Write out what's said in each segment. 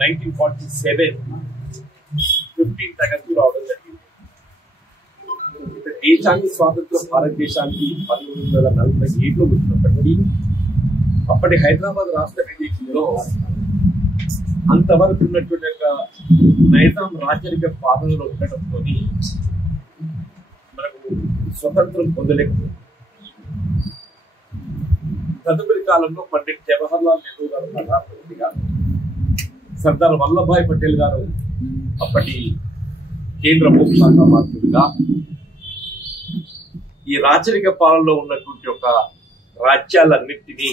1947 15th August రావడం జరిగింది. దేశానికి స్వాతంత్రం భారతదేశానికి 1947లో వచ్చినప్పటికీ అప్పటి హైదరాబాద్ రాష్ట్ర ప్రదేశంలో అంతవరకు ఉన్నటువంటి నైజాం రాజరిక పాలనలో ఉండటంతో మనకు స్వతంత్రం పొందలేకపోయింది. తదుపరి కాలంలో పండిట్ జవహర్లాల్ నెహ్రూ గారు ప్రధానమంత్రిగా, సర్దార్ వల్లభాయ్ పటేల్ గారు అప్పటి కేంద్ర హోంశాఖ మంత్రులుగా ఈ రాచరిక పాలనలో ఉన్నటువంటి ఒక రాజ్యాలన్నింటినీ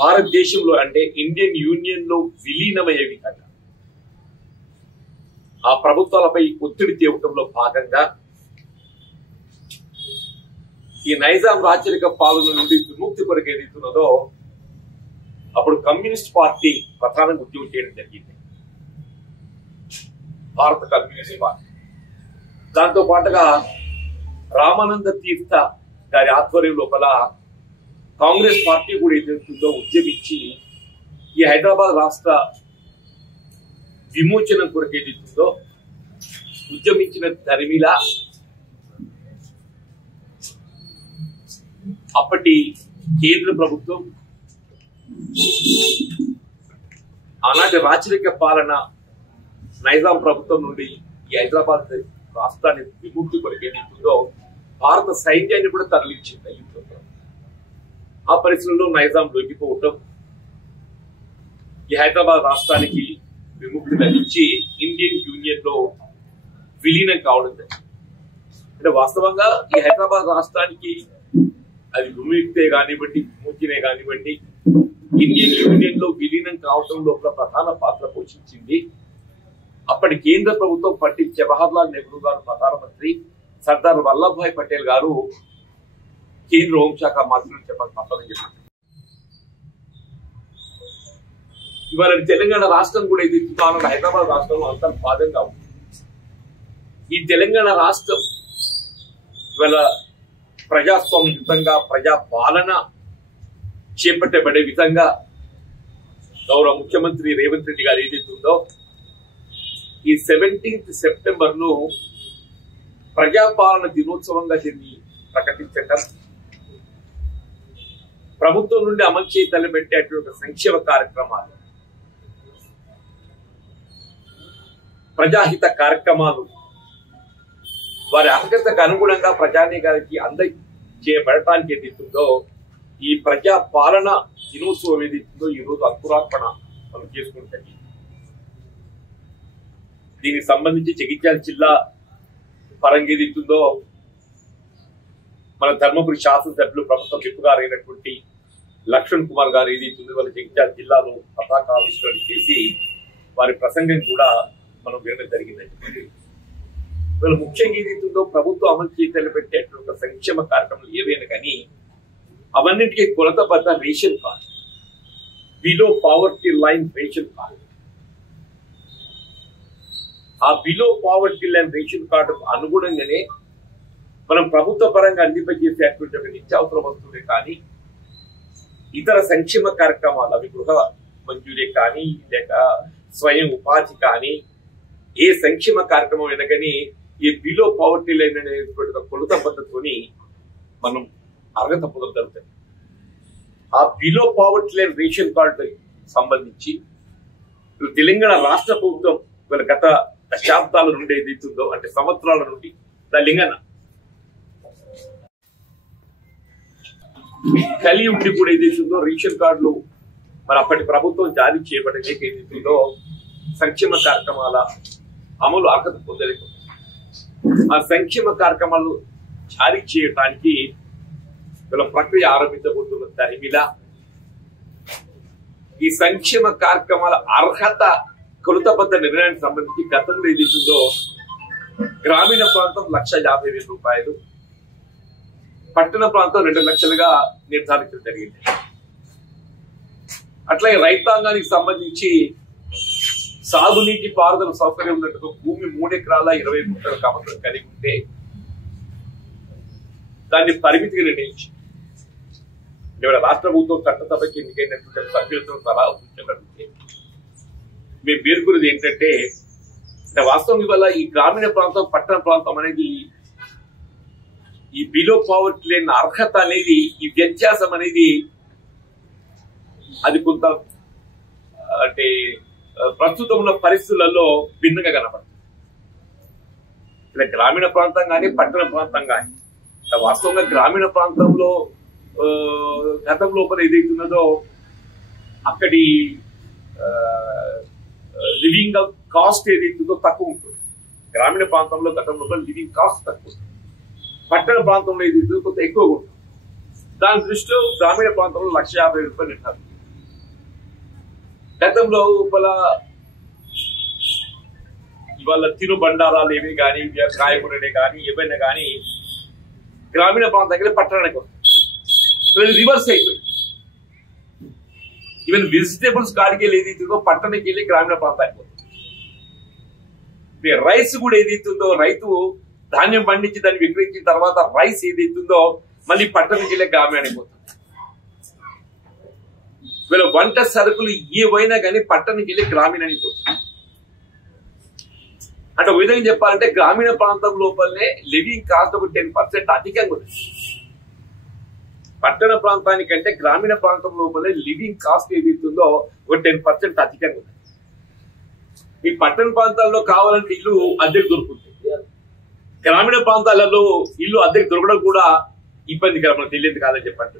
భారతదేశంలో అంటే ఇండియన్ యూనియన్ లో విలీనమయ్యే విధంగా ఆ ప్రభుత్వాలపై ఒత్తిడి తేవటంలో భాగంగా ఈ నైజాం రాచరిక పాలన నుండి విముక్తి కొరకు ఏదైతున్నదో అప్పుడు కమ్యూనిస్ట్ పార్టీ ప్రధానంగా ఉద్యమం చేయడం జరిగింది. భారత కమ్యూనిస్ట్ పార్టీ దాంతో పాటుగా రామానంద తీర్థ గారి ఆధ్వర్యం లోపల కాంగ్రెస్ పార్టీ కూడా ఏదైతుందో ఉద్యమించి ఈ హైదరాబాద్ రాష్ట్ర విమోచనం కొరకు ఏదైతుందో ఉద్యమించిన ధర్మిల అప్పటి కేంద్ర ప్రభుత్వం ఆనాటి రాచరిక పాలన నైజాం ప్రభుత్వం నుండి ఈ హైదరాబాద్ రాష్ట్రాన్ని విముక్తి కొరకు ఏదైతుందో భారత సైన్యాన్ని కూడా తరలించింది. యుద్ధంలో ఆ పరిస్థితుల్లో నైజాం లొంగిపోవటం, ఈ హైదరాబాద్ రాష్ట్రానికి విముక్తి లభించి ఇండియన్ యూనియన్ లో విలీనం కావడం జరిగింది. అంటే వాస్తవంగా ఈ హైదరాబాద్ రాష్ట్రానికి అది విముక్తే కానివ్వండి, విమోచనే కానివ్వండి, ఇండియన్ యూనియన్ లో విలీనం కావటం లోపల ప్రధాన పాత్ర పోషించింది అప్పటి కేంద్ర ప్రభుత్వం. పండిట్ జవహర్లాల్ నెహ్రూ గారు ప్రధానమంత్రి, సర్దార్ వల్లభాయ్ పటేల్ గారు కేంద్ర హోంశాఖ మంత్రులు చెప్పాలి తప్పదని చెప్పారు. ఇవాళ తెలంగాణ రాష్ట్రం కూడా ఇది హైదరాబాద్ రాష్ట్రంలో అంత భాగంగా ఉంది. ఈ తెలంగాణ రాష్ట్రం ఇవాళ ప్రజాస్వామ్యయుతంగా ప్రజా పాలన చేపట్టబడే విధంగా గౌరవ ముఖ్యమంత్రి రేవంత్ రెడ్డి గారు ఏదైతుందో ఈ 17th సెప్టెంబర్ను ప్రజాపాలన దినోత్సవంగా దీన్ని ప్రకటించటం, ప్రభుత్వం నుండి అమలు చేయి తలపెట్టేటువంటి సంక్షేమ కార్యక్రమాలు, ప్రజాహిత కార్యక్రమాలు వారి అర్హతకు అనుగుణంగా ప్రజానీకానికి అందజేయబడటానికి ఏదైతుందో ఈ ప్రజా పాలన దినోత్సవం ఏదైతుందో ఈ రోజు అంకురార్పణ మనం చేసుకుంటాం. దీనికి సంబంధించి జగిత్యాల జిల్లా పరంగా ఏదైతుందో మన ధర్మపురి శాసనసభ్యులు ప్రభుత్వ విప్ గారు అయినటువంటి లక్ష్మణ్ కుమార్ గారు ఏదైతుందో వాళ్ళ జగిత్యాల జిల్లాలో పతాకావిష్కరణ చేసి వారి ప్రసంగం కూడా మనం వినడం జరిగిందండి. వీళ్ళు ముఖ్యంగా ఏదైతుందో ప్రభుత్వం అమలు చేయాలి పెట్టేటువంటి సంక్షేమ కార్యక్రమాలు ఏవైనా కానీ అవన్నింటికీ కొలతబద్ద ration card, below poverty line ration card, ఆ బిలో పావర్టీ లైన్ రేషన్ కార్డుకు అనుగుణంగానే మనం ప్రభుత్వ పరంగా అందింపజేసేటువంటి ఒక నిత్యావసర వస్తువులే కానీ ఇతర సంక్షేమ కార్యక్రమాలు అవి గృహ మంజూరే కానీ లేక స్వయం ఉపాధి కానీ ఏ సంక్షేమ కార్యక్రమం అయినా కానీ ఈ బిలో పావర్టీ లైన్ అనేటువంటి కొలత పద్ధతితోని మనం అర్హత పొందగలుగుతాం. ఆ below poverty line ration card సంబంధించి తెలంగాణ రాష్ట్ర ప్రభుత్వం గత దశాబ్దాల నుండి ఏదైతుందో అంటే సంవత్సరాల నుండి లింగన కలిగి ఉండి కూడా ఏదైతుందో రేషన్ కార్డులు మరి అప్పటి ప్రభుత్వం జారీ చేయబడలేక ఏదైతుందో సంక్షేమ కార్యక్రమాల అమలు అర్హత పొందలేకపోతుంది. ఆ సంక్షేమ కార్యక్రమాలు జారీ చేయడానికి వీళ్ళ ప్రక్రియ ఆరంభించబోతున్న ధర్మిల ఈ సంక్షేమ కార్యక్రమాల అర్హత కొలతబద్ద నిర్ణయానికి సంబంధించి గతంలో ఏదైతుందో గ్రామీణ ప్రాంతం 1,50,000 రూపాయలు, పట్టణ ప్రాంతం 2 లక్షలుగా నిర్ధారించడం జరిగింది. అట్లాగే రైతాంగానికి సంబంధించి సాగునీటి పారుదల సౌకర్యం ఉన్నట్టుగా భూమి 3 ఎకరాల 20 గుంటల కమతం కలిగి ఉంటే దాన్ని పరిమితిగా నిర్ణయించి ఇవాళ రాష్ట్ర ప్రభుత్వం చట్టసభకి ఎన్నికైనటువంటి సభ్యులతో సలహా సూచనలు అడిగితే మేము పేర్కొనేది ఏంటంటే వాస్తవం ఇవాళ ఈ గ్రామీణ ప్రాంతం పట్టణ ప్రాంతం అనేది ఈ బిలో పావర్టీ లేని అర్హత అనేది ఈ వ్యత్యాసం అనేది అది కొంత అంటే ప్రస్తుతం ఉన్న పరిస్థితులలో భిన్నంగా కనపడుతుంది. ఇలా గ్రామీణ ప్రాంతం కానీ పట్టణ ప్రాంతం కానీ వాస్తవంగా గ్రామీణ ప్రాంతంలో గతం లోపల ఏదైతున్నదో అక్కడి లివింగ్ కాస్ట్ ఏదైతుందో తక్కువ ఉంటుంది. గ్రామీణ ప్రాంతంలో గతం లోపల లివింగ్ కాస్ట్ తక్కువ ఉంటుంది. పట్టణ ప్రాంతంలో ఏదైతుందో కొంత ఎక్కువగా ఉంటుంది. దాని దృష్టిలో గ్రామీణ ప్రాంతంలో 1,50,000 రూపాయలు ఉంటారు. గతంలో ఇవాళ తిను బండారాలు ఏవి కానీ కాయకూరలే కానీ ఏవైనా కానీ గ్రామీణ ప్రాంతానికి పట్టణానికి వస్తుంది. రివర్స్ అయిపోయింది. ఈవెన్ వెజిటేబుల్స్ కాడికి వెళ్ళి ఏదైతుందో పట్టణానికి వెళ్ళి గ్రామీణ ప్రాంతానికి వస్తుంది. రైస్ కూడా ఏదైతుందో రైతు ధాన్యం పండించి దాన్ని విక్రయించిన తర్వాత రైస్ ఏదైతుందో మళ్ళీ పట్టణానికి వెళ్ళి గ్రామీణానికి పోతుంది. వీళ్ళ వంట సరుకులు ఏవైనా కానీ పట్టణానికి వెళ్ళి గ్రామీణానికి పోతుంది. అంటే ఒక విధంగా చెప్పాలంటే గ్రామీణ ప్రాంతం లోపలనే లివింగ్ కాస్ట్ ఒక 10% అధికంగా ఉంది. పట్టణ ప్రాంతానికంటే గ్రామీణ ప్రాంతం లోపలే లివింగ్ కాస్ట్ ఏదైతుందో ఒక 10% అధికంగా ఉంది. ఈ పట్టణ ప్రాంతాల్లో కావాలంటే ఇల్లు అద్దెకు దొరుకుతుంది. గ్రామీణ ప్రాంతాలలో ఇల్లు అద్దెకు దొరకడం కూడా ఇబ్బందికరం, మనకు తెలియదు కాదని చెప్పండి.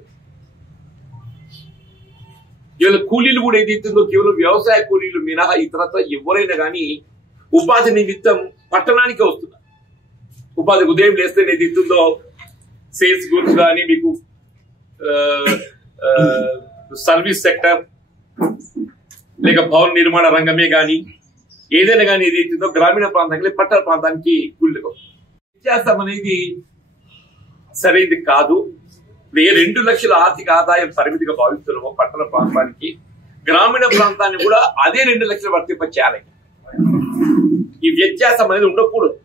ఇవాళ కూలీలు కూడా ఏదైతుందో కేవలం వ్యవసాయ కూలీలు మినహా ఇతరత్ర ఎవరైనా కానీ ఉపాధి నిమిత్తం పట్టణానికే వస్తున్నారు. ఉపాధి ఉదయం లేస్తే ఏదైతుందో సేల్స్ గురించి కానీ మీకు సర్వీస్ సెక్టర్ లేక భవన నిర్మాణ రంగమే కానీ ఏదైనా కానీ ఏదైతుందో గ్రామీణ ప్రాంతానికి పట్టణ ప్రాంతానికి కూలీలకు వ్యత్యాసం అనేది సరైనది కాదు. ఏ 2 లక్షల ఆర్థిక ఆదాయం పరిమితిగా భావిస్తున్నామో పట్టణ ప్రాంతానికి గ్రామీణ ప్రాంతాన్ని కూడా అదే 2 లక్షలు వర్తింపచేయాలి. ఈ వ్యత్యాసం అనేది ఉండకూడదు.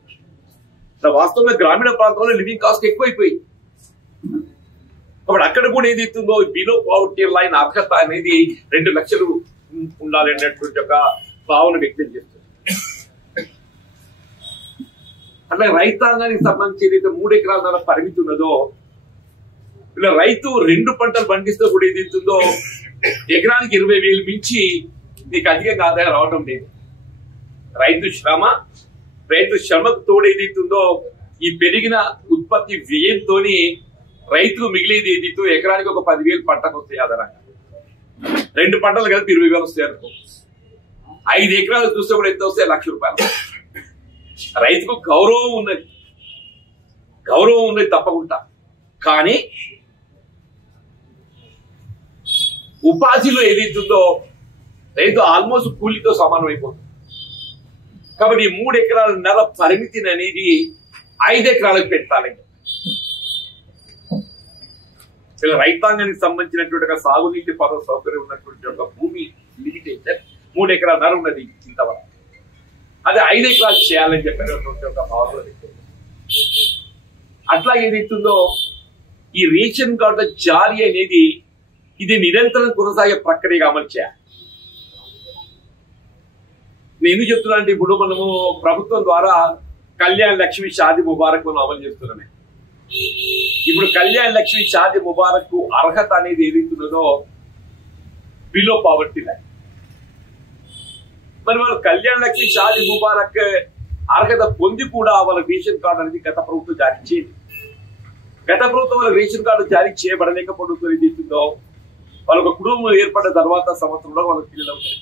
వాస్తవంగా గ్రామీణ ప్రాంతంలో లివింగ్ కాస్ట్ ఎక్కువైపోయింది కాబట్టి అక్కడ కూడా ఏదైతుందో బిలో పావర్టీ లైన్ అర్హత అనేది 2 లక్షలు ఉండాలి అన్నటువంటి ఒక భావన వ్యక్తం చేస్తుంది. అట్లా రైతాంగానికి సంబంధించి ఏదైతే 3 ఎకరాల ధర పరిమితి ఉన్నదో ఇలా రైతు 2 పంటలు పండిస్తే కూడా ఏదైతుందో ఎకరానికి 20,000 మించి నీకు అధికంగా ఆదాయం రావడం లేదు. రైతు శ్రమకు తోడు ఏదైతుందో ఈ పెరిగిన ఉత్పత్తి వ్యయంతో రైతుకు మిగిలేది ఏదైతే ఎకరానికి ఒక 10,000 పంటకు వస్తాయి ఆధారంగా. 2 పంటలు కలిపి 20,000 వస్తాయి అనుకో. 5 ఎకరాలు చూస్తే కూడా ఎంత వస్తాయి? 1,00,000 రూపాయలు. రైతుకు గౌరవం ఉన్నది తప్పకుండా. కానీ ఉపాధిలో ఏదైతుందో రైతు ఆల్మోస్ట్ కూలీతో సమానం అయిపోతుంది. కాబట్టి 3 ఎకరాల పరిమితిని అనేది 5 ఎకరాలకు పెట్టాలి. ఇలా రైతాంగానికి సంబంధించినటువంటి సాగునీటి పారుదల సౌకర్యం ఉన్నటువంటి ఒక భూమి లిమిటేషన్ 3 ఎకరాల ఉన్నది ఇంతవరకు. అదే 5 ఎకరాలు చేయాలని చెప్పినటువంటి ఒక భావన. అట్లా ఏదైతుందో ఈ రేషన్ కార్డుల జారీ అనేది ఇది నిరంతరం కొనసాగే ప్రక్రియగా అమలు చేయాలి. నేను ఎందుకు చెప్తున్నా అంటే ఇప్పుడు మనము ప్రభుత్వం ద్వారా కళ్యాణ్ లక్ష్మి షాదీ ముబారక్ మనం అమలు చేస్తున్నామే. ఇప్పుడు కళ్యాణ్ లక్ష్మి షాదీ ముబారక్ అర్హత అనేది ఏదైతున్నదో బిలో పావర్టీ లైన్. మరి వాళ్ళు కళ్యాణ్ లక్ష్మి షాదీ ముబారక్ అర్హత పొంది కూడా వాళ్ళ రేషన్ కార్డు అనేది గత ప్రభుత్వం జారీ చేయలేదు. గత ప్రభుత్వం వాళ్ళ రేషన్ కార్డు జారీ చేయబడలేకపోవడంతో ఏదైతుందో వాళ్ళొక కుటుంబం ఏర్పడిన తర్వాత సంవత్సరంలో వాళ్ళకి పిల్లలు అవుతారు.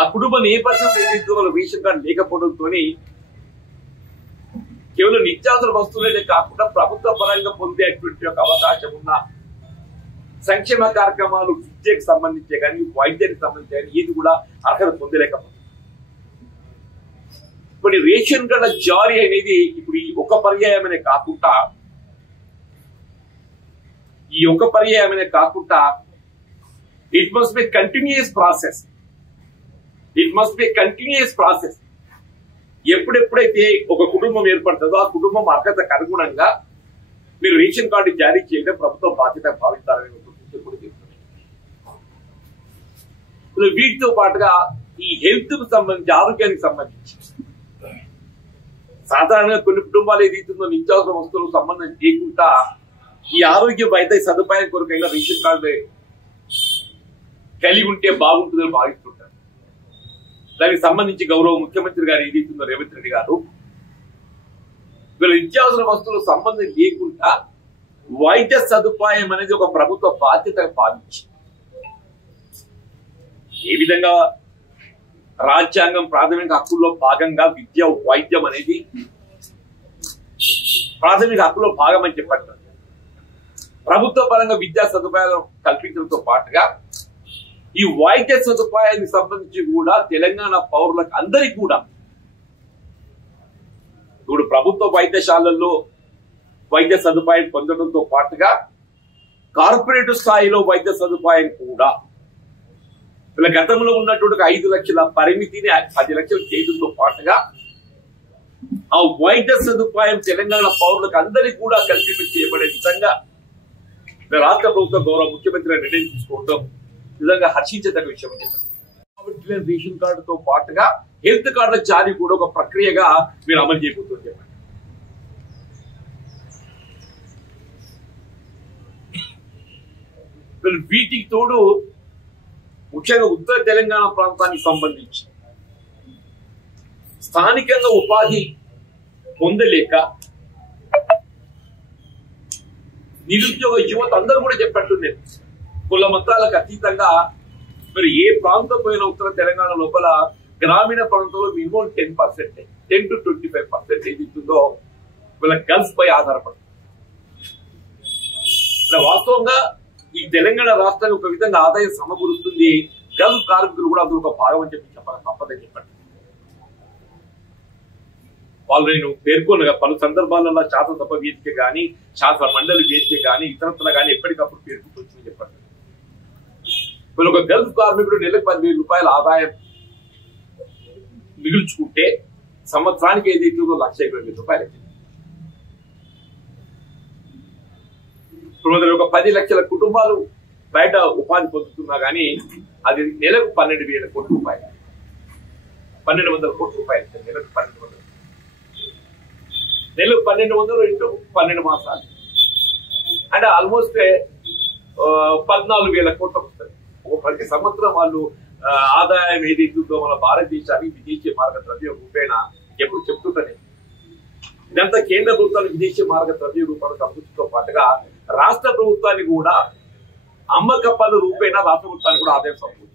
ఆ కుటుంబ నేపథ్యంలో ఏదైతే వాళ్ళ రేషన్ కార్డు లేకపోవడంతో కేవలం నిత్యావసర వస్తువులే కాకుండా ప్రభుత్వ పరంగా పొందేటువంటి ఒక అవకాశం ఉన్న సంక్షేమ కార్యక్రమాలు విద్యకు సంబంధించే కానీ వైద్యానికి సంబంధించి కానీ ఏది కూడా అర్హత పొందలేకపోతుంది. ఇప్పుడు రేషన్ కార్డుల జారీ అనేది ఇప్పుడు ఈ ఒక పర్యాయమనే కాకుండా it must be continuous process. ఎప్పుడెప్పుడైతే ఒక కుటుంబం ఏర్పడుతుందో ఆ కుటుంబం అర్హతకు అనుగుణంగా మీరు రేషన్ కార్డు జారీ చేయడం ప్రభుత్వం బాధ్యత భావిస్తారని వీటితో పాటుగా ఈ హెల్త్ కు సంబంధించి, ఆరోగ్యానికి సంబంధించి సాధారణంగా కొన్ని కుటుంబాలు ఏదైతుందో నిత్యావసర వస్తువులకు సంబంధం లేకుండా ఈ ఆరోగ్య వైద్య సదుపాయం కొరకైనా రేషన్ కార్డు కలిగి ఉంటే బాగుంటుందని భావిస్తుంటారు. దానికి సంబంధించి గౌరవ ముఖ్యమంత్రి గారు ఏదైతుందో రేవంత్ రెడ్డి గారు వీళ్ళ నిత్యావసర వస్తువులకు సంబంధం లేకుండా వైద్య సదుపాయం అనేది ఒక ప్రభుత్వ బాధ్యతగా భావించి, ఏ విధంగా రాజ్యాంగం ప్రాథమిక హక్కుల్లో భాగంగా విద్య, వైద్యం అనేది ప్రాథమిక హక్కుల్లో భాగం అని చెప్పండి. ప్రభుత్వ పరంగా విద్యా సదుపాయాలు కల్పించడంతో పాటుగా ఈ వైద్య సదుపాయానికి సంబంధించి కూడా తెలంగాణ పౌరులకు అందరికీ కూడా ఇప్పుడు ప్రభుత్వ వైద్యశాలల్లో వైద్య సదుపాయం పొందడంతో పాటుగా కార్పొరేట్ స్థాయిలో వైద్య సదుపాయం కూడా వీళ్ళ గతంలో ఉన్నటువంటి 5 లక్షల పరిమితిని 10 లక్షలు చేయడంతో పాటుగా ఆ వైద్య సదుపాయం తెలంగాణ పౌరులకు అందరికీ కూడా కల్పింప చేయబడే విధంగా రాష్ట్ర ప్రభుత్వం గౌరవ ముఖ్యమంత్రి నిర్ణయం తీసుకోవడం నిజంగా హర్షించదగ్గ విషయం అని చెప్పండి. కాబట్టి రేషన్ కార్డుతో పాటుగా హెల్త్ కార్డుల జారీ కూడా ఒక ప్రక్రియగా మీరు అమలు చేయబోతుంది చెప్పండి. వీటికి తోడు ముఖ్యంగా ఉత్తర తెలంగాణ ప్రాంతానికి సంబంధించి స్థానికంగా ఉపాధి పొందలేక నిరుద్యోగ యువత అందరూ కూడా చెప్పట్టుంది. కుల మతాలకు అతీతంగా మరి ఏ ప్రాంతం పోయిన ఉత్తర తెలంగాణ లోపల గ్రామీణ ప్రాంతంలో మినిమం 10% 10 to 25% ఏది ఇస్తుందో వీళ్ళ గర్ల్స్ పై ఆధారపడుతుంది. వాస్తవంగా ఈ తెలంగాణ రాష్ట్రానికి ఒక విధంగా ఆదాయం సమకూరుస్తుంది. గల్ఫ్ కార్మికులు కూడా అందులో ఒక భాగం అని చెప్పి చెప్పాలి, తప్పదని చెప్పండి. వాళ్ళు నేను పేర్కొనగా పలు సందర్భాలలో శాసనసభ వేదిక కానీ, శాసన మండలి వేదిక కానీ, ఇతరత్ర కానీ ఎప్పటికప్పుడు పేర్కొంటుందని చెప్పండి. వీళ్ళు ఒక గల్ఫ్ కార్మికుడు నెలకు 10,000 రూపాయల ఆదాయం మిగుల్చుకుంటే సంవత్సరానికి ఏదైతే 1,20,000 రూపాయలు అవుతుంది. ఇప్పుడు ఒక 10 లక్షల కుటుంబాలు బయట ఉపాధి పొందుతున్నా కానీ అది నెలకు 12,000 కోట్ల రూపాయలు, 1,200 కోట్ల రూపాయలు. నెలకు 1,200, నెలకు 1,200 ఇంటూ 12 మాసాలు అంటే ఆల్మోస్ట్ 14,000 కోట్లకు వస్తుంది. ప్రతి సంవత్సరం వాళ్ళు ఆదాయం ఏదైతుందో మన భారతదేశానికి విదేశీ మార్గ ద్రవ్య రూపేణ ఎప్పుడు చెప్తుంటనే ఇదంతా కేంద్ర ప్రభుత్వానికి విదేశీ మార్గ ద్రవ్య రూపాయలు సంబంధించడంతో పాటుగా రాష్ట్ర ప్రభుత్వానికి కూడా అమ్మక పన్ను రూపేణ రాష్ట్ర ప్రభుత్వానికి కూడా ఆదాయం సమకూరుతుంది.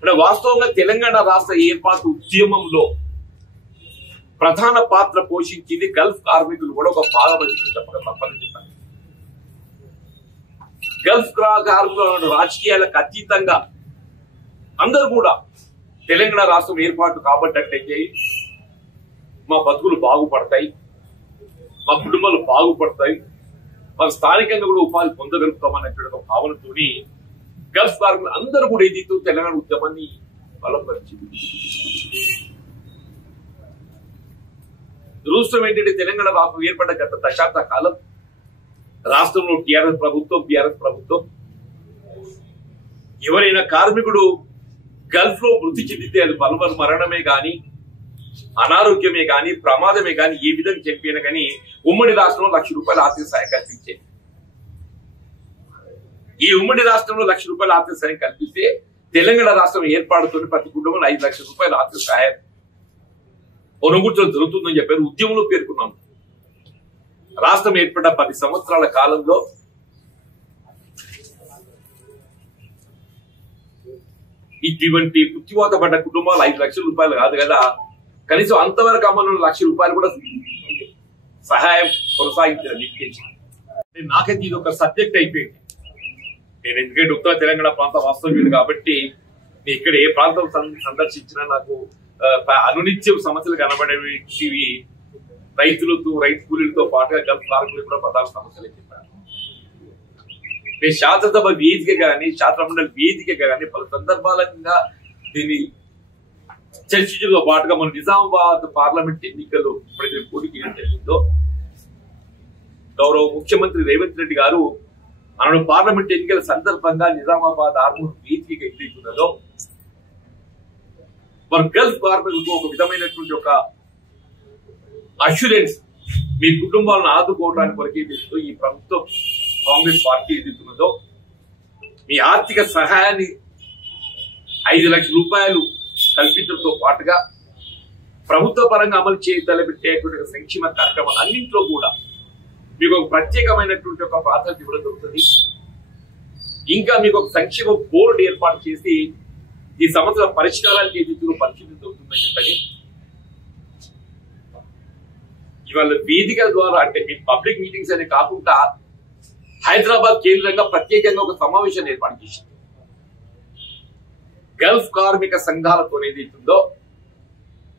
అంటే వాస్తవంగా తెలంగాణ రాష్ట్ర ఏర్పాటు ఉద్యమంలో ప్రధాన పాత్ర పోషించింది గల్ఫ్ కార్మికులు కూడా ఒక భాగం చెప్పక తప్పని చెప్పారు. గల్ఫ్ కార్మికుల రాజకీయాలకు అతీతంగా అందరూ కూడా తెలంగాణ రాష్ట్రం ఏర్పాటు కాబట్టట్లయితే మా బతుకులు బాగుపడతాయి, మా కుటుంబాలు బాగుపడతాయి, మాకు స్థానికంగా కూడా ఉపాధి పొందగలుగుతామన్నటువంటి ఒక భావనతోని గల్ఫ్ కార్మికులు అందరూ కూడా ఏదైతే తెలంగాణ ఉద్యమాన్ని బలపరిచింది. దురదృష్టం ఏంటంటే తెలంగాణ రాష్ట్రం ఏర్పడ్డ గత దశాబ్ద కాలం రాష్ట్రంలో టీఆర్ఎస్ ప్రభుత్వం ఎవరైనా కార్మికుడు గల్ఫ్ లో మృతి చెందితే అది బలవన్ మరణమే గాని, అనారోగ్యమే గాని, ప్రమాదమే గాని, ఏ విధంగా చెప్పినా గానీ ఉమ్మడి రాష్ట్రంలో 1,00,000 రూపాయల ఆర్థిక సాయం కల్పించేది. ఈ ఉమ్మడి రాష్ట్రంలో 1,00,000 రూపాయల ఆర్థిక సాయం కల్పిస్తే తెలంగాణ రాష్ట్రం ఏర్పాటుతో ప్రతి కుటుంబంలో 5 లక్షల రూపాయల ఆర్థిక సాయం ఒనుగుర్చడం జరుగుతుందని చెప్పారు. ఉద్యమంలో పేర్కొన్నాను. రాష్ట్రం ఏర్పడ్డ 10 సంవత్సరాల కాలంలో ఇటువంటి మృత్యువాత పడ్డ కుటుంబాలు 5 లక్షల రూపాయలు కాదు కదా, కనీసం అంతవరకు అమలు 1,00,000 రూపాయలు కూడా సహాయం కొనసాగించిన నాకైతే ఇది ఒక సబ్జెక్ట్ అయిపోయింది. నేను ఎందుకంటే ఉత్తర తెలంగాణ ప్రాంతం వాస్తవ్యుడు కాబట్టి నేను ఇక్కడ ఏ ప్రాంతం సందర్శించినా నాకు అనునిత్యం సమస్యలు కనబడేవి రైతు కూలీలతో పాటుగా గల్ఫ్ కార్మికులు కూడా ప్రధాన సమస్యలు చెప్పారు. నేను శాసనసభ వేదిక కానీ, శాసన మండలి వేదిక కానీ పలు సందర్భాలుగా దీన్ని చర్చించడంతో పాటుగా మన నిజామాబాద్ పార్లమెంట్ ఎన్నికల్లో ఇప్పుడు పోటీకి ఏం జరిగిందో గౌరవ ముఖ్యమంత్రి రేవంత్ రెడ్డి గారు మనను పార్లమెంట్ ఎన్నికల సందర్భంగా నిజామాబాద్ ఆర్మూర్ వేదికగా ఎదుర్కొన్నదో మరి గల్ఫ్ కార్మికులకు ఒక విధమైనటువంటి ఒక అష్యూరెన్స్ మీ కుటుంబాలను ఆదుకోవడానికి కొరకు ఏదైతుందో ఈ ప్రభుత్వం కాంగ్రెస్ పార్టీ ఎదుర్కొన్నదో మీ ఆర్థిక సహాయాన్ని 5 లక్షల రూపాయలు కల్పించడంతో పాటుగా ప్రభుత్వ పరంగా అమలు చేయతలబెట్టేటువంటి సంక్షేమ కార్యక్రమాలు అన్నింటిలో కూడా మీకు ఒక ప్రత్యేకమైనటువంటి ఒక ప్రాధాన్యత ఇవ్వడం జరుగుతుంది. ఇంకా మీకు ఒక సంక్షేమ బోర్డు ఏర్పాటు చేసి ఈ సమస్యల పరిష్కారానికి ఏదైతే పరిశీలించవుతుందని చెప్పని ఇవాళ వేదికల ద్వారా అంటే మీ పబ్లిక్ మీటింగ్స్ అనే కాకుండా హైదరాబాద్ కేంద్రంగా ప్రత్యేకంగా ఒక సమావేశాన్ని ఏర్పాటు చేసింది. గల్ఫ్ కార్మిక సంఘాలతో ఏదైతుందో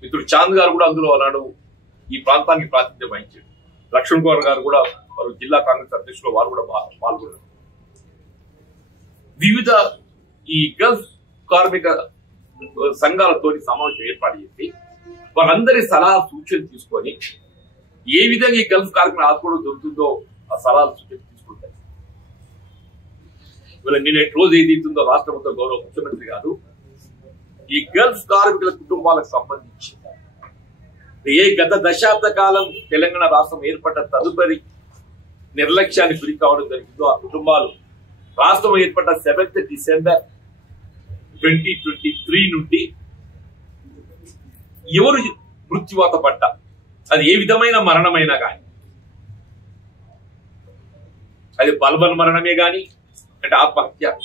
మిత్రుడు చాంద్ గారు కూడా అందులో నాడు ఈ ప్రాంతానికి ప్రాతినిధ్యం వహించారు. లక్ష్మణ్ కుమార్ గారు కూడా వారు జిల్లా కాంగ్రెస్ అధ్యక్షులు వారు కూడా పాల్గొన్నారు. వివిధ ఈ గల్ఫ్ కార్మిక సంఘాలతో సమావేశం ఏర్పాటు చేసి వారందరి సలహా సూచనలు తీసుకొని ఏ విధంగా ఈ గల్ఫ్ కార్మికులు ఆదుకోవడం దొరుకుతుందో ఆ సలహాలు సూచనలు తీసుకుంటారు. ఇవాళ నిన్నటి రోజు ఏదైతుందో రాష్ట్ర ప్రభుత్వ గౌరవ ముఖ్యమంత్రి గారు ఈ గల్ఫ్ కార్మికుల కుటుంబాలకు సంబంధించి గత దశాబ్ద కాలం తెలంగాణ రాష్ట్రం ఏర్పడ్డ తదుపరి నిర్లక్ష్యానికి గురి కావడం జరిగిందో ఆ కుటుంబాలు రాష్ట్రం ఏర్పడ్డ 7th డిసెంబర్ 2023 నుండి ఎవరు మృత్యువాత పడ్డా అది ఏ విధమైన మరణమైనా కానీ అది బలబల మరణమే కానీ అంటే ఆత్మహత్య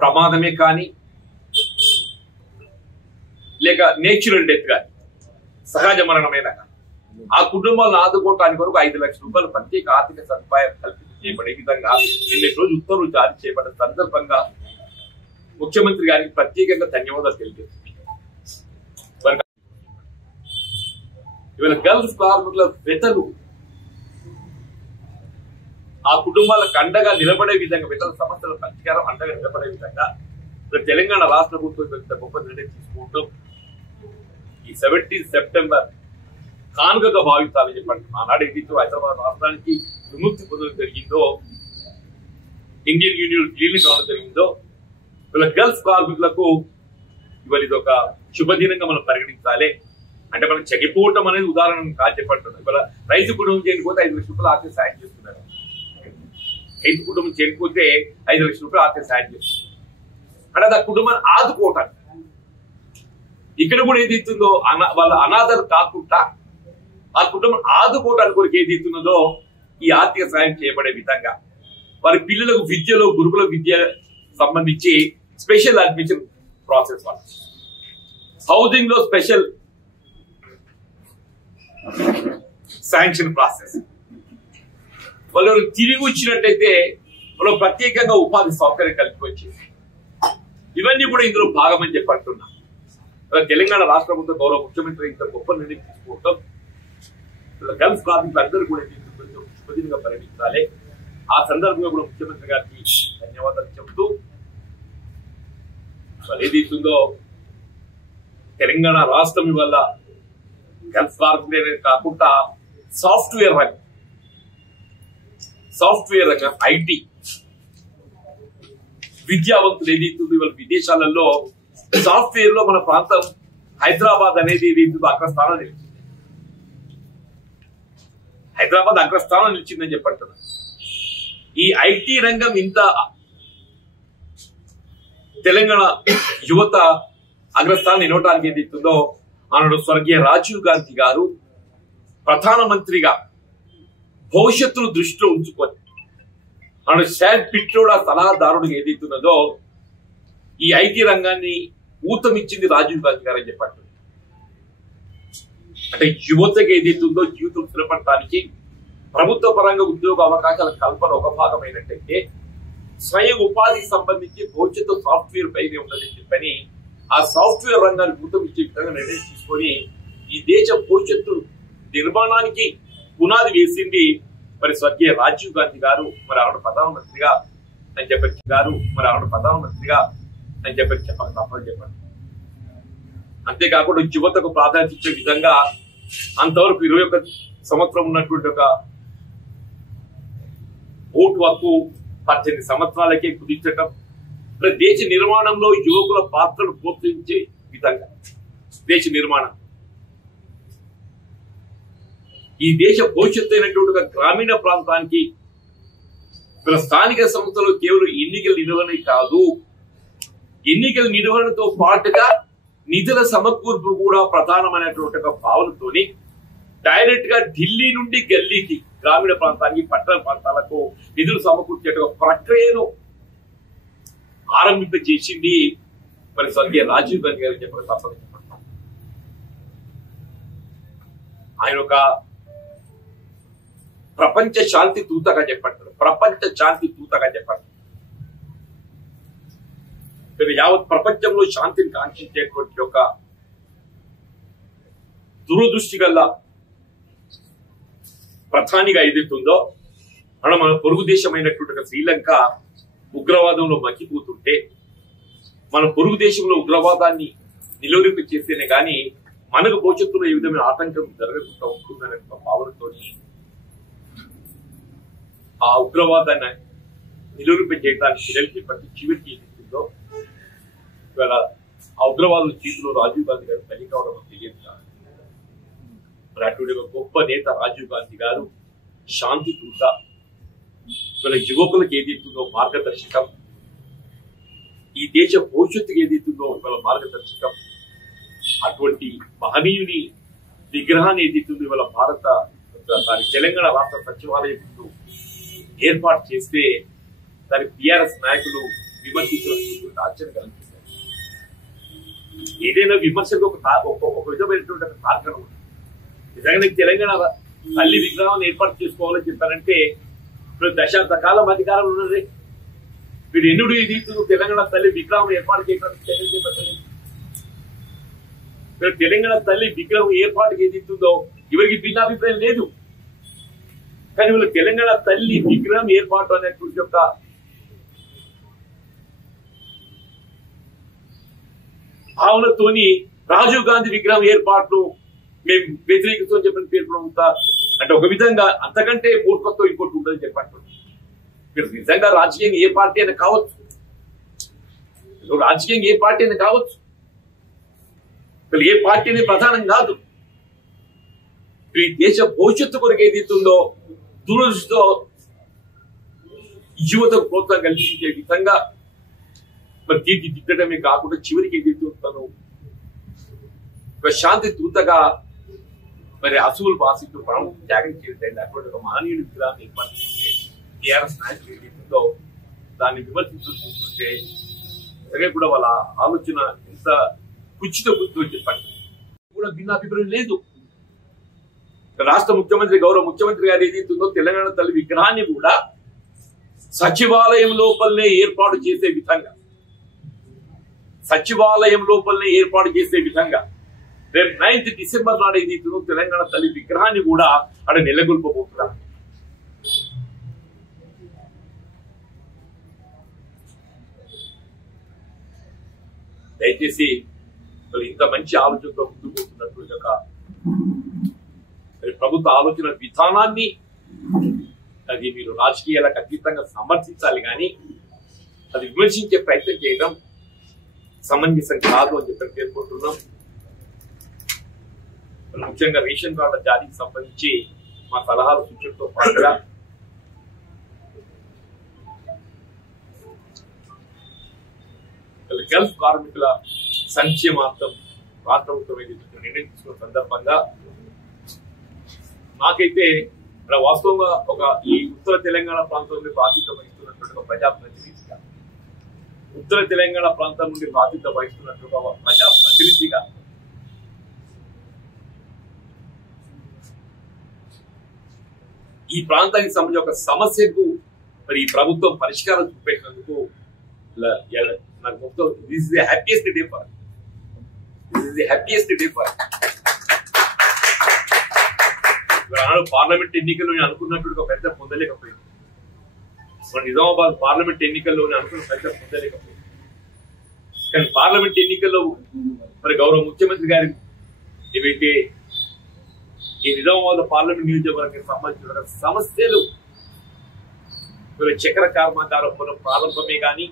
ప్రమాదమే కానీ లేక నేచురల్ డెత్ కానీ సహజ మరణమైన కానీ ఆ కుటుంబాలను ఆదుకోవటానికి వరకు 5 లక్షల రూపాయలు ప్రత్యేక ఆర్థిక సదుపాయం కల్పించబడే విధంగా నిన్నటి రోజు ఉత్తర్వులు జారీ చేయబడిన సందర్భంగా ముఖ్యమంత్రి గారికి ప్రత్యేకంగా ధన్యవాదాలు తెలియజేస్తుంది. ఇవాళ గల్ఫ్ కార్మికుల వెతలు ఆ కుటుంబాలకు అండగా నిలబడే విధంగా వెతల సమస్యల పరిష్కారం అండగా నిలబడే విధంగా తెలంగాణ రాష్ట్ర ప్రభుత్వం గొప్ప నిర్ణయం తీసుకుంటూ ఈ 17 సెప్టెంబర్ కానుకగా భావించాలని చెప్పండి. ఆనాడు ఏదైతే హైదరాబాద్ రాష్ట్రానికి విముక్తి పొందడం జరిగిందో ఇండియన్ యూనియన్ విలీనం కావడం జరిగిందో ఇవాళ గల్ఫ్ కార్మికులకు ఇవాళ ఇది ఒక శుభదినంగా మనం పరిగణించాలి. అంటే మనం చనిపోవటం అనేది ఉదాహరణ కాదు చెప్పంటున్నాం. ఇవాళ రైతు కుటుంబం చనిపోతే 5 లక్షల రూపాయలు ఆర్థిక సాయం చేస్తున్నారు. రైతు కుటుంబం చనిపోతే 5 లక్షల రూపాయలు ఆర్థిక సాయం చేస్తున్నారు. అంటే ఆ కుటుంబాన్ని ఆదుకోవటానికి ఇక్కడ కూడా ఏదైతుందో వాళ్ళ అనాథలు కాకుండా ఆ కుటుంబం ఆదుకోవడానికి కొరకు ఏదైతున్నదో ఈ ఆర్థిక సాయం చేయబడే విధంగా వారి పిల్లలకు విద్యలో గురుకుల విద్య సంబంధించి స్పెషల్ అడ్మిషన్ ప్రాసెస్ వాళ్ళు హౌసింగ్ లో స్పెషల్ శాంక్షన్ ప్రాసెస్ వాళ్ళు తిరిగి వచ్చినట్టయితే వాళ్ళు ప్రత్యేకంగా ఉపాధి సౌకర్యం కల్పించేది ఇవన్నీ కూడా ఇందులో భాగమని చెప్పి అంటున్నా. తెలంగాణ రాష్ట్ర ప్రభుత్వ గౌరవ ముఖ్యమంత్రి ఇంత గొప్ప నిర్ణయం తీసుకోవటం గల్ఫ్ కార్మికులు అందరూ కూడా శుభదినంగా పరిగణించాలి. ఆ సందర్భంగా కూడా ముఖ్యమంత్రి గారికి ధన్యవాదాలు చెబుతూ ఏదైతుందో తెలంగాణ రాష్ట్రం వల్ల గల్ఫ్ కార్మికులే కాకుండా సాఫ్ట్వేర్ రంగం ఐటీ విద్యావంతులు ఏదైతుందో ఇవాళ విదేశాలలో సాఫ్ట్వేర్ లో మన ప్రాంతం హైదరాబాద్ అనేది ఏదైతుందో అగ్రస్థానం నిలిచింది. హైదరాబాద్ అగ్రస్థానం నిలిచిందని చెప్పంటున్నారు. ఈ ఐటీ రంగం ఇంత తెలంగాణ యువత అగ్రస్థానం నిలవడానికి ఏదైతుందో ఆనాడు స్వర్గీయ రాజీవ్ గాంధీ గారు ప్రధానమంత్రిగా భవిష్యత్తును దృష్టిలో ఉంచుకొని ఆనాడు శాన్ పిట్రోడా సలహాదారుడు ఏదైతున్నదో ఈ ఐటీ రంగాన్ని ఊతమిచ్చింది రాజీవ్ గాంధీ గారు అని చెప్పండి. అంటే యువతకి ఏదైతుందో జీవితం స్థిరపడటానికి ప్రభుత్వ పరంగా ఉద్యోగ అవకాశాల కల్పన ఒక భాగమైనట్టయితే స్వయం ఉపాధికి సంబంధించి భవిష్యత్తు సాఫ్ట్వేర్ పైనే ఉన్నదని చెప్పని ఆ సాఫ్ట్వేర్ రంగాన్ని ఊతమిచ్చే విధంగా నిర్ణయం తీసుకొని ఈ దేశ భవిష్యత్తు నిర్మాణానికి పునాది వేసింది మరి స్వర్గీయ రాజీవ్ గాంధీ గారు. మరి ఆవిడ ప్రధానమంత్రిగా అని చెప్పి చెప్పక తప్పని చెప్పండి. అంతేకాకుండా యువతకు ప్రాధాన్యత ఇచ్చే విధంగా అంతవరకు 21 సంవత్సరం ఉన్నటువంటి ఒక ఓటు హక్కు 18 సంవత్సరాలకే కుదించటం, దేశ నిర్మాణంలో యువకుల పాత్రను ప్రోత్సహించే విధంగా దేశ నిర్మాణం, ఈ దేశ భవిష్యత్తు అయినటువంటి ఒక గ్రామీణ ప్రాంతానికి స్థానిక సంస్థలు కేవలం ఎన్నికల నిర్వహణ కాదు, ఎన్నికల నిర్వహణతో పాటుగా నిధుల సమకూర్పు కూడా ప్రధానమైనటువంటి ఒక భావనతోని డైరెక్ట్ గా ఢిల్లీ నుండి గల్లీకి గ్రామీణ ప్రాంతానికి పట్టణ ప్రాంతాలకు నిధులు సమకూర్చే ఒక ప్రక్రియను ఆరంభింపజేసింది మరి స్వర్గీయ రాజీవ్ గాంధీ గారు చెప్పిన తప్పదు. ఆయన ఒక ప్రపంచ శాంతి దూతగా చెప్పంటారు, ప్రపంచ శాంతి దూతగా చెప్పంటారు. యావత్ ప్రపంచంలో శాంతిని కాంక్షించేటువంటి ఒక దురదృష్టి గల ప్రధానిగా ఏదైతుందో మన పొరుగు దేశమైనటువంటి శ్రీలంక ఉగ్రవాదంలో మగ్గిపోతుంటే మన పొరుగు దేశంలో ఉగ్రవాదాన్ని నిలువరింప చేస్తేనే కానీ మనకు భవిష్యత్తులో ఏ విధమైన ఆటంకం జరగకుండా ఉంటుందనే భావనతో ఆ ఉగ్రవాదాన్ని నిలువరింప చేయడానికి పిల్లలకి ప్రతి చివరికి ఏదైతుందో ఇవాళ ఆ ఉగ్రవాదుల చేతిలో రాజీవ్ గాంధీ గారు బలి కావడం తెలియదు కాదు. మరి అటువంటి ఒక గొప్ప నేత రాజీవ్ గాంధీ గారు శాంతి దూత, ఇవాళ యువకులకు ఏదైతుందో మార్గదర్శకం, ఈ దేశ భవిష్యత్తుకు ఏదైతుందో ఇవాళ మార్గదర్శకం. అటువంటి మహనీయుని విగ్రహాన్ని ఏదైతుందో ఇవాళ దాని తెలంగాణ రాష్ట్ర సచివాలయం ముందు ఏర్పాటు చేస్తే దాని టిఆర్ఎస్ నాయకులు విమర్శించిన ఆశ్చర్యం కలిగిస్తారు. ఏదైనా విమర్శకు ఒక విధమైనటువంటి కారణం ఉంది. నిజంగా తెలంగాణ తల్లి విగ్రహాన్ని ఏర్పాటు చేసుకోవాలని చెప్పారంటే ఇప్పుడు దశాబ్ద కాలం అధికారంలో ఉన్నది. వీడు ఎన్నుడు ఇది తెలంగాణ తల్లి విగ్రహం ఏర్పాటు చేయడానికి తెలంగాణ తల్లి విగ్రహం ఏర్పాటుకి ఏది ఇస్తుందో ఎవరికి భిన్నాభిప్రాయం లేదు. కానీ వీళ్ళు తెలంగాణ తల్లి విగ్రహం ఏర్పాటు అనేటువంటి యొక్క భావనతోని రాజీవ్ గాంధీ విగ్రహం ఏర్పాటు మేము వ్యతిరేకిస్తామని చెప్పిన పేర్కొన ఉంటా అంటే ఒక విధంగా అంతకంటే మూర్ఖత్వం ఇంకోటి ఉంటుందని చెప్పండి. మీరు నిజంగా రాజకీయంగా ఏ పార్టీ అయినా కావచ్చు, రాజకీయంగా ఏ పార్టీ అయినా కావచ్చు, ఏ పార్టీ అనేది ప్రధానం కాదు. ఈ దేశ భవిష్యత్తు కొరకు ఏదైతుందో దురదృష్టితో యువతకు ప్రోత్సాహం కల్పించే విధంగా మరి తీర్చిదిద్దడమే కాకుండా చివరికి ఏదైతుంటాను ఒక శాంతి దూతగా మరి అసూలు బాసిస్తూ ప్రాణం త్యాగం చేయడం అటువంటి ఒక మహనీయుడి విగ్రహాన్ని ఏర్పాటు చేస్తే టీఆర్ఎస్ నాయకులు ఏదైతుందో దాన్ని విమర్శించు చూస్తుంటే నిజంగా కూడా వాళ్ళ ఆలోచన ఎంత కుచిత బుద్ధితో చెప్పండి కూడా భిన్నాభిప్రాయం లేదు. రాష్ట్ర ముఖ్యమంత్రి గౌరవ ముఖ్యమంత్రి గారు ఏదైతుందో తెలంగాణ తల్లి విగ్రహాన్ని కూడా సచివాలయం లోపలనే ఏర్పాటు చేసే విధంగా రేపు 9th డిసెంబర్ నాడు ఏదైతుందో తెలంగాణ తల్లి విగ్రహాన్ని కూడా అక్కడ నెలకొల్పబోతున్నారు. దయచేసి ఇంత మంచి ఆలోచనతో ముందుకు పోతున్నటువంటి ఒక ప్రభుత్వ ఆలోచన విధానాన్ని అది మీరు రాజకీయాలకు అతీతంగా సమర్థించాలి, కానీ అది విమర్శించే ప్రయత్నం చేయడం సమంజసం కాదు అని చెప్పి పేర్కొంటున్నాం. ముఖ్యంగా రేషన్ కార్డుల జారీకి సంబంధించి మా సలహాలు సూచనతో పాటుగా గల్ఫ్ కార్మికుల సంక్షేమార్థం రాష్ట్ర ప్రభుత్వం నిర్ణయం తీసుకున్న సందర్భంగా నాకైతే ఇక్కడ వాస్తవంగా ఒక ఈ ఉత్తర తెలంగాణ ప్రాంతం నుండి బాధ్యత వహిస్తున్నటువంటి ఒక ప్రజాప్రతినిధిగా ఉత్తర తెలంగాణ ప్రాంతం నుండి బాధ్యత వహిస్తున్నటువంటి ఒక ప్రజాప్రతినిధిగా ఈ ప్రాంతానికి సంబంధించిన ఒక సమస్యకు మరి ఈ ప్రభుత్వం పరిష్కారం చూపేసినందుకు నాకు మొత్తం this is the happiest day for parliament ఎన్నికల్లో అనుకున్నట్టు పెద్ద పొందలేకపోయింది. మన నిజామాబాద్ పార్లమెంట్ ఎన్నికల్లో అనుకున్న పెద్ద పొందలేకపోయింది. కానీ పార్లమెంట్ ఎన్నికల్లో మరి గౌరవ ముఖ్యమంత్రి గారి ఏవైతే ఈ నిజామాబాద్ పార్లమెంట్ నియోజకవర్గానికి సంబంధించిన సమస్యలు చక్కెర కర్మాగారం ప్రారంభమే కానీ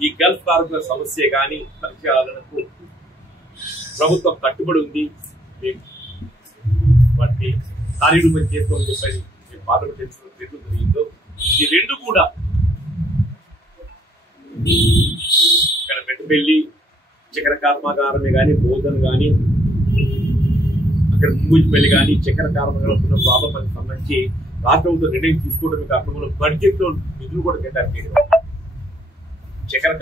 ఈ గల్ఫ్ కార్మికుల సమస్య కానీ పరిష్కారాలకు ప్రభుత్వం కట్టుబడి ఉంది. మేము వాటిని కార్యరూపం చేస్తామని చెప్పని మేము పార్లమెంట్ జరిగిందో ఈ రెండు కూడా ఇక్కడ మెట్టుపల్లి చక్కెర కర్మాగారమే కానీ బోధన్ కానీ అక్కడ ముంగుజిపల్లి కానీ చక్కెర కర్మాగారం ప్రాబ్లం సంబంధించి రాష్ట్రంతో నిర్ణయం తీసుకోవడమే కాకుండా బడ్జెట్ లో నిధులు కూడా కేటాయించారు. చక్కెర